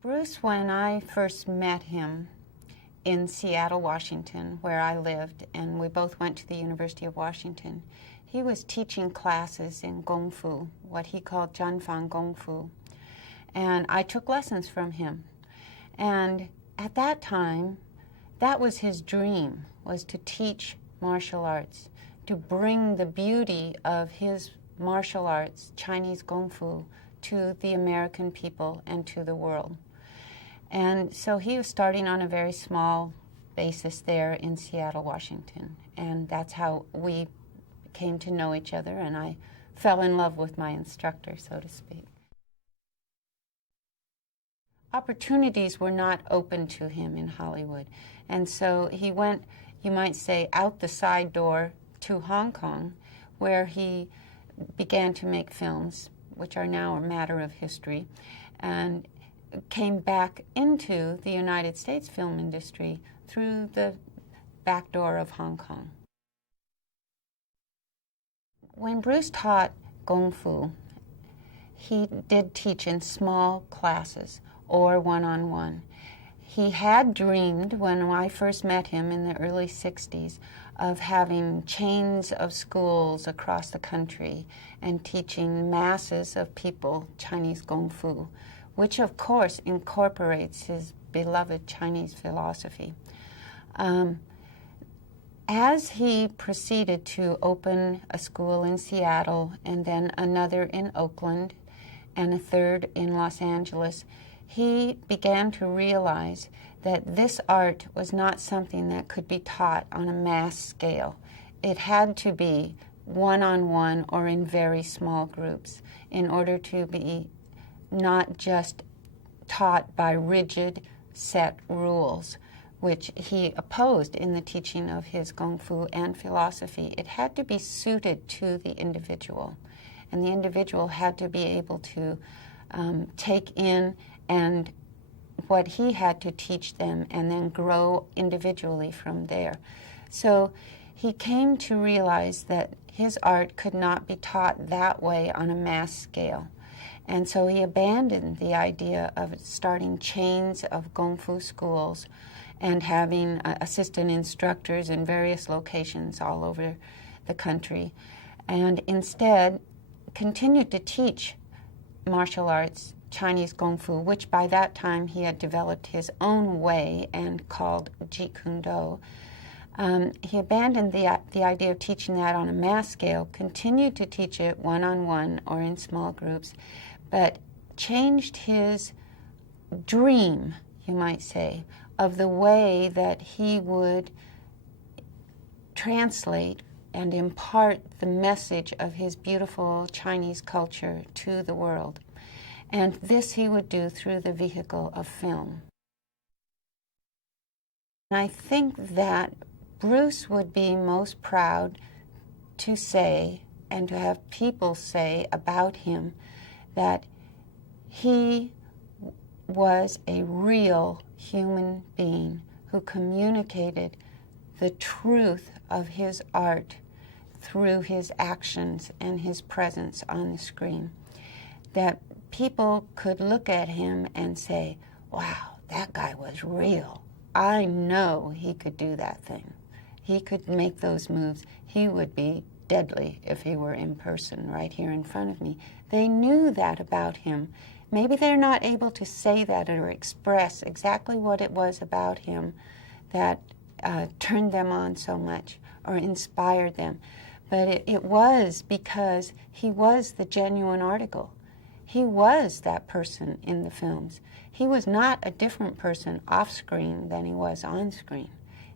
Bruce, when I first met him in Seattle, Washington, where I lived, and we both went to the University of Washington, he was teaching classes in Kung Fu, what he called Zhanfang Kung Fu. And I took lessons from him. And at that time, that was his dream, was to teach martial arts, to bring the beauty of his martial arts, Chinese Kung Fu, to the American people and to the world. And so he was starting on a very small basis there in Seattle, Washington. And that's how we came to know each other, and I fell in love with my instructor, so to speak. Opportunities were not open to him in Hollywood. And so he went, you might say, out the side door to Hong Kong, where he began to make films, which are now a matter of history, and came back into the United States film industry through the back door of Hong Kong. When Bruce taught Kung Fu, he did teach in small classes or one-on-one. He had dreamed, when I first met him in the early 60s, of having chains of schools across the country and teaching masses of people Chinese Kung Fu, which of course incorporates his beloved Chinese philosophy. As he proceeded to open a school in Seattle and then another in Oakland and a third in Los Angeles, he began to realize that this art was not something that could be taught on a mass scale. It had to be one-on-one or in very small groups in order to be not just taught by rigid set rules, which he opposed in the teaching of his Kung Fu and philosophy. It had to be suited to the individual, and the individual had to be able to take in and what he had to teach them and then grow individually from there. So he came to realize that his art could not be taught that way on a mass scale. And so he abandoned the idea of starting chains of Kung Fu schools and having assistant instructors in various locations all over the country, and instead continued to teach martial arts, Chinese Kung Fu, which by that time he had developed his own way and called Jeet Kune Do. He abandoned the idea of teaching that on a mass scale, continued to teach it one-on-one or in small groups, but changed his dream, you might say, of the way that he would translate and impart the message of his beautiful Chinese culture to the world. And this he would do through the vehicle of film. And I think that Bruce would be most proud to say, and to have people say about him, that he was a real human being who communicated the truth of his art through his actions and his presence on the screen. That people could look at him and say, wow, that guy was real. I know he could do that thing. He could make those moves. He would be deadly if he were in person right here in front of me. They knew that about him. Maybe they're not able to say that or express exactly what it was about him that turned them on so much or inspired them. But it was because he was the genuine article. He was that person in the films. He was not a different person off screen than he was on screen.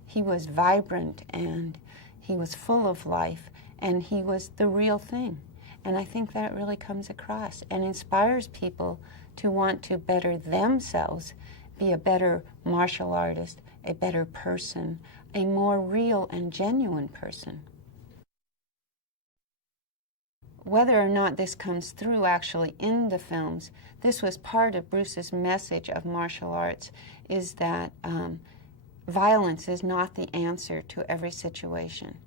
He was vibrant and he was full of life and he was the real thing. And I think that really comes across and inspires people to want to better themselves, be a better martial artist, a better person, a more real and genuine person. Whether or not this comes through actually in the films, this was part of Bruce's message of martial arts, is that violence is not the answer to every situation.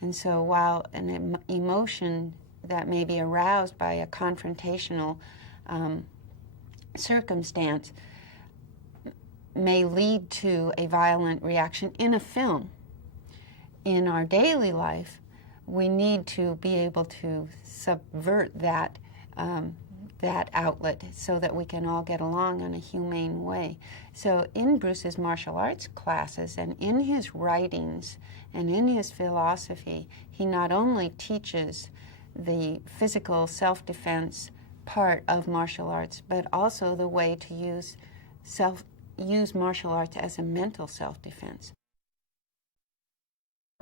And so while an emotion that may be aroused by a confrontational circumstance may lead to a violent reaction in a film. In our daily life, we need to be able to subvert that that outlet so that we can all get along in a humane way. So in Bruce's martial arts classes and in his writings and in his philosophy, he not only teaches the physical self-defense part of martial arts, but also the way to use martial arts as a mental self-defense.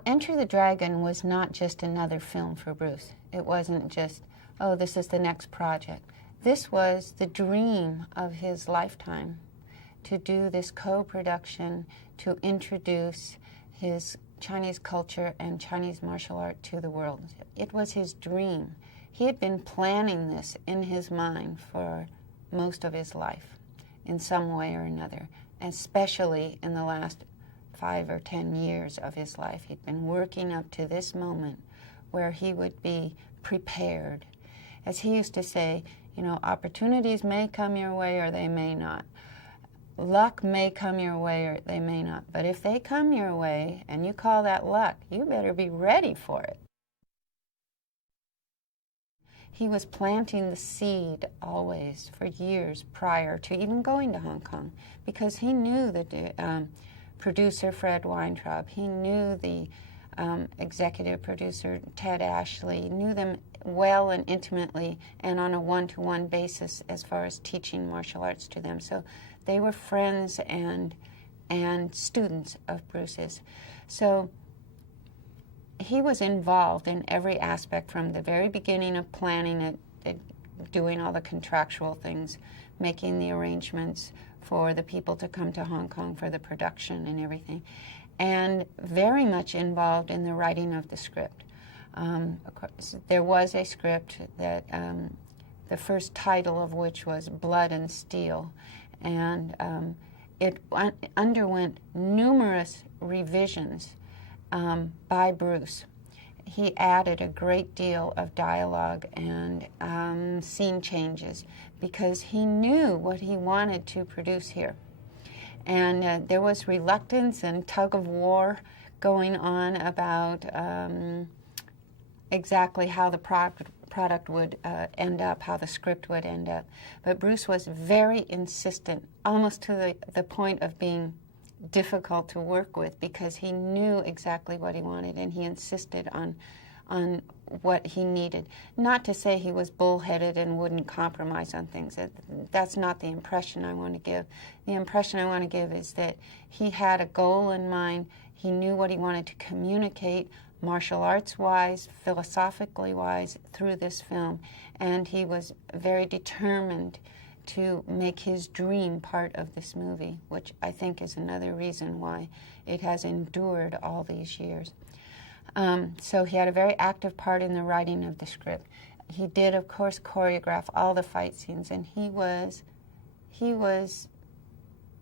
Enter the Dragon was not just another film for Bruce. It wasn't just, oh, this is the next project. This was the dream of his lifetime, to do this co-production, to introduce his Chinese culture and Chinese martial art to the world. It was his dream. He had been planning this in his mind for most of his life, in some way or another, especially in the last 5 or 10 years of his life. He'd been working up to this moment where he would be prepared. As he used to say, you know, opportunities may come your way or they may not. Luck may come your way or they may not. But if they come your way and you call that luck, you better be ready for it. He was planting the seed always for years prior to even going to Hong Kong, because he knew the producer Fred Weintraub. He knew the executive producer Ted Ashley, knew them well and intimately and on a one-to-one basis as far as teaching martial arts to them. So they were friends and students of Bruce's. So he was involved in every aspect from the very beginning of planning it, doing all the contractual things, making the arrangements for the people to come to Hong Kong for the production and everything, and very much involved in the writing of the script. Of course, there was a script that the first title of which was Blood and Steel, and it underwent numerous revisions by Bruce. He added a great deal of dialogue and scene changes because he knew what he wanted to produce here. And there was reluctance and tug of war going on about exactly how the product would end up, how the script would end up. But Bruce was very insistent, almost to the point of being difficult to work with, because he knew exactly what he wanted and he insisted on what he needed. Not to say he was bullheaded and wouldn't compromise on things. That's not the impression I want to give. The impression I want to give is that he had a goal in mind. He knew what he wanted to communicate, martial arts-wise, philosophically-wise, through this film, and he was very determined to make his dream part of this movie, which I think is another reason why it has endured all these years. So he had a very active part in the writing of the script. He did, of course, choreograph all the fight scenes, and he was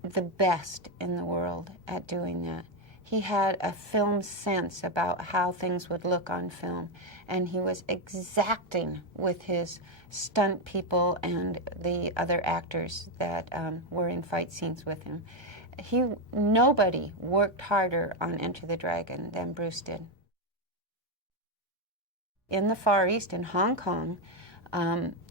the best in the world at doing that. He had a film sense about how things would look on film, and he was exacting with his stunt people and the other actors that were in fight scenes with him. Nobody worked harder on Enter the Dragon than Bruce did. In the Far East, in Hong Kong,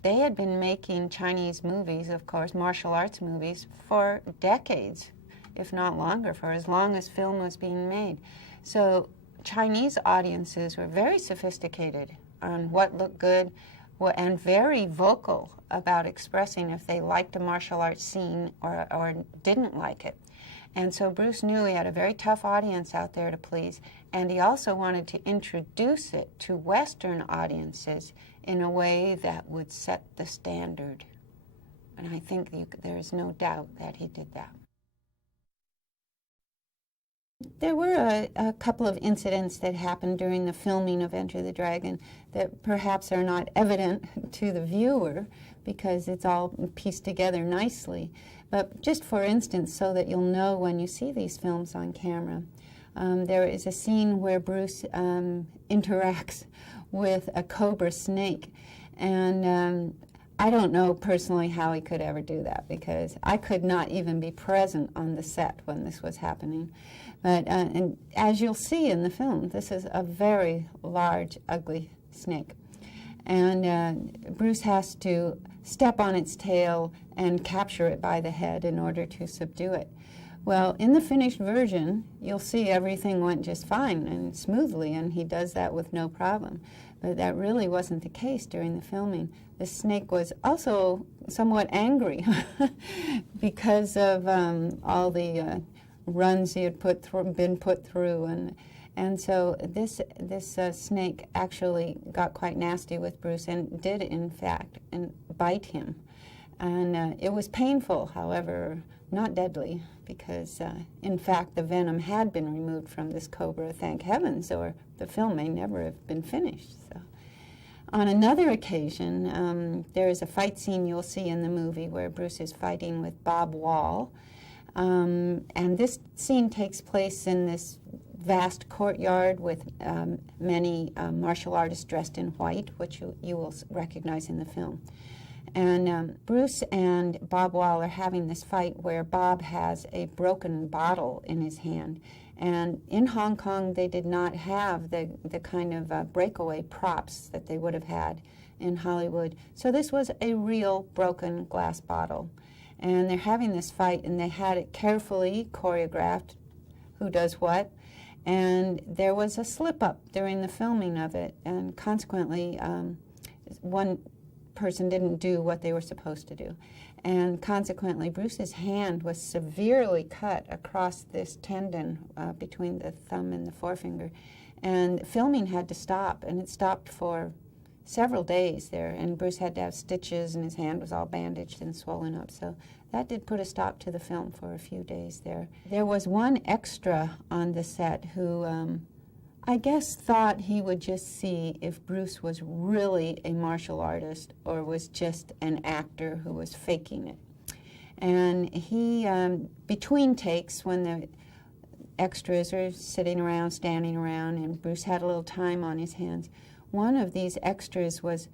they had been making Chinese movies, of course, martial arts movies, for decades, if not longer, for as long as film was being made. So Chinese audiences were very sophisticated on what looked good and very vocal about expressing if they liked a martial arts scene or didn't like it. And so Bruce knew he had a very tough audience out there to please, and he also wanted to introduce it to Western audiences in a way that would set the standard. And I think there is no doubt that he did that. There were a couple of incidents that happened during the filming of Enter the Dragon that perhaps are not evident to the viewer because it's all pieced together nicely. But just for instance, so that you'll know when you see these films on camera, there is a scene where Bruce interacts with a cobra snake. And I don't know personally how he could ever do that, because I could not even be present on the set when this was happening. But and as you'll see in the film, this is a very large, ugly snake. And Bruce has to step on its tail and capture it by the head in order to subdue it. Well, in the finished version, you'll see everything went just fine and smoothly, and he does that with no problem. But that really wasn't the case during the filming. The snake was also somewhat angry because of all the runs he had been put through, and so this snake actually got quite nasty with Bruce and did, in fact, bite him. And it was painful, however, not deadly, because, in fact, the venom had been removed from this cobra, thank heavens, or the film may never have been finished. So, on another occasion, there is a fight scene you'll see in the movie where Bruce is fighting with Bob Wall. And this scene takes place in this vast courtyard with many martial artists dressed in white, which you will recognize in the film. And Bruce and Bob Wall are having this fight where Bob has a broken bottle in his hand. And in Hong Kong, they did not have the kind of breakaway props that they would have had in Hollywood. So this was a real broken glass bottle. And they're having this fight, and they had it carefully choreographed, who does what. And there was a slip-up during the filming of it, and consequently, one person didn't do what they were supposed to do. And consequently, Bruce's hand was severely cut across this tendon between the thumb and the forefinger. And filming had to stop, and it stopped for several days there. And Bruce had to have stitches, and his hand was all bandaged and swollen up. So that did put a stop to the film for a few days there. There was one extra on the set who I guess thought he would just see if Bruce was really a martial artist or was just an actor who was faking it. And he, between takes, when the extras are sitting around, standing around, and Bruce had a little time on his hands, one of these extras was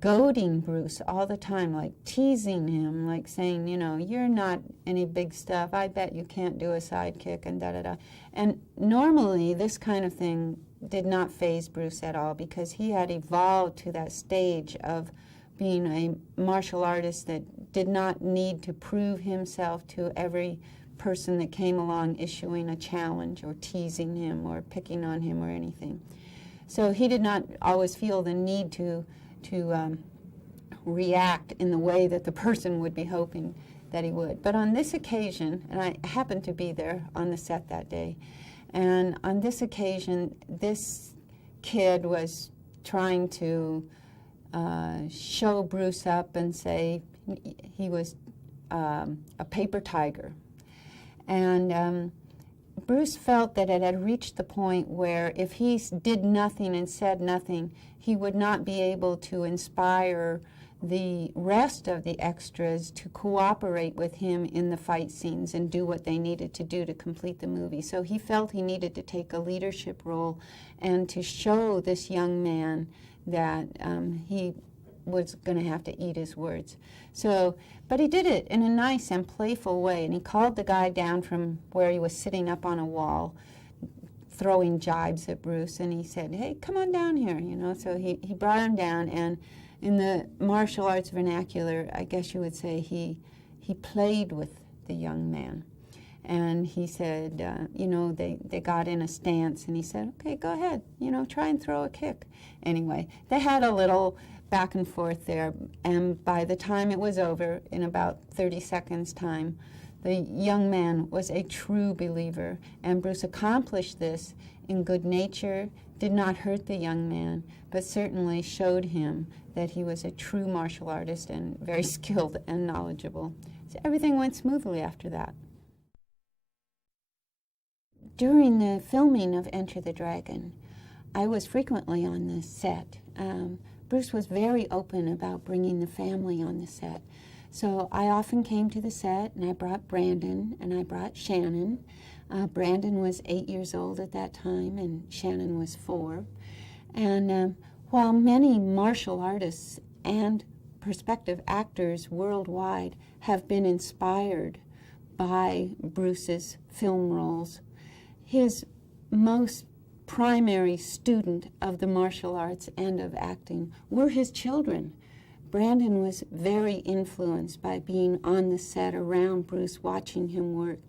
goading Bruce all the time, like teasing him, like saying, you know, you're not any big stuff. I bet you can't do a sidekick and da-da-da. And normally this kind of thing did not faze Bruce at all, because he had evolved to that stage of being a martial artist that did not need to prove himself to every person that came along issuing a challenge or teasing him or picking on him or anything. So he did not always feel the need to react in the way that the person would be hoping that he would. But on this occasion, and I happened to be there on the set that day, and on this occasion, this kid was trying to show Bruce up and say he was a paper tiger. And Bruce felt that it had reached the point where if he did nothing and said nothing, he would not be able to inspire the rest of the extras to cooperate with him in the fight scenes and do what they needed to do to complete the movie. So he felt he needed to take a leadership role and to show this young man that he was going to have to eat his words. So, but he did it in a nice and playful way, and he called the guy down from where he was sitting up on a wall, throwing jibes at Bruce, and he said, hey, come on down here, you know. So he brought him down, and in the martial arts vernacular, I guess you would say he played with the young man. And he said, you know, they got in a stance, and he said, okay, go ahead, you know, try and throw a kick. Anyway, they had a little back and forth there, and by the time it was over, in about 30 seconds' time, the young man was a true believer, and Bruce accomplished this in good nature, did not hurt the young man, but certainly showed him that he was a true martial artist and very skilled and knowledgeable. So everything went smoothly after that. During the filming of Enter the Dragon, I was frequently on the set. Bruce was very open about bringing the family on the set. So I often came to the set, and I brought Brandon, and I brought Shannon. Brandon was 8 years old at that time, and Shannon was 4. And while many martial artists and prospective actors worldwide have been inspired by Bruce's film roles. His most primary student of the martial arts and of acting were his children. Brandon was very influenced by being on the set around Bruce, watching him work,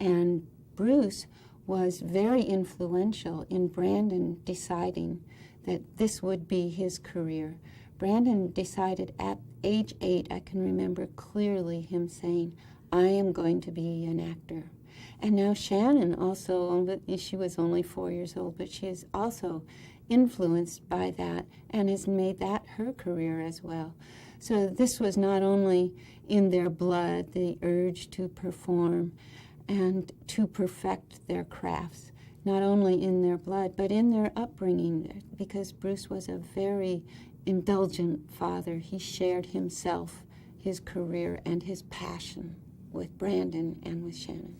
and Bruce was very influential in Brandon deciding that this would be his career. Brandon decided at age 8, I can remember clearly him saying, I am going to be an actor. And now Shannon also, she was only 4 years old, but she is also influenced by that and has made that her career as well. So this was not only in their blood, the urge to perform and to perfect their crafts, not only in their blood, but in their upbringing, because Bruce was a very indulgent father. He shared himself, his career, and his passion with Brandon and with Shannon.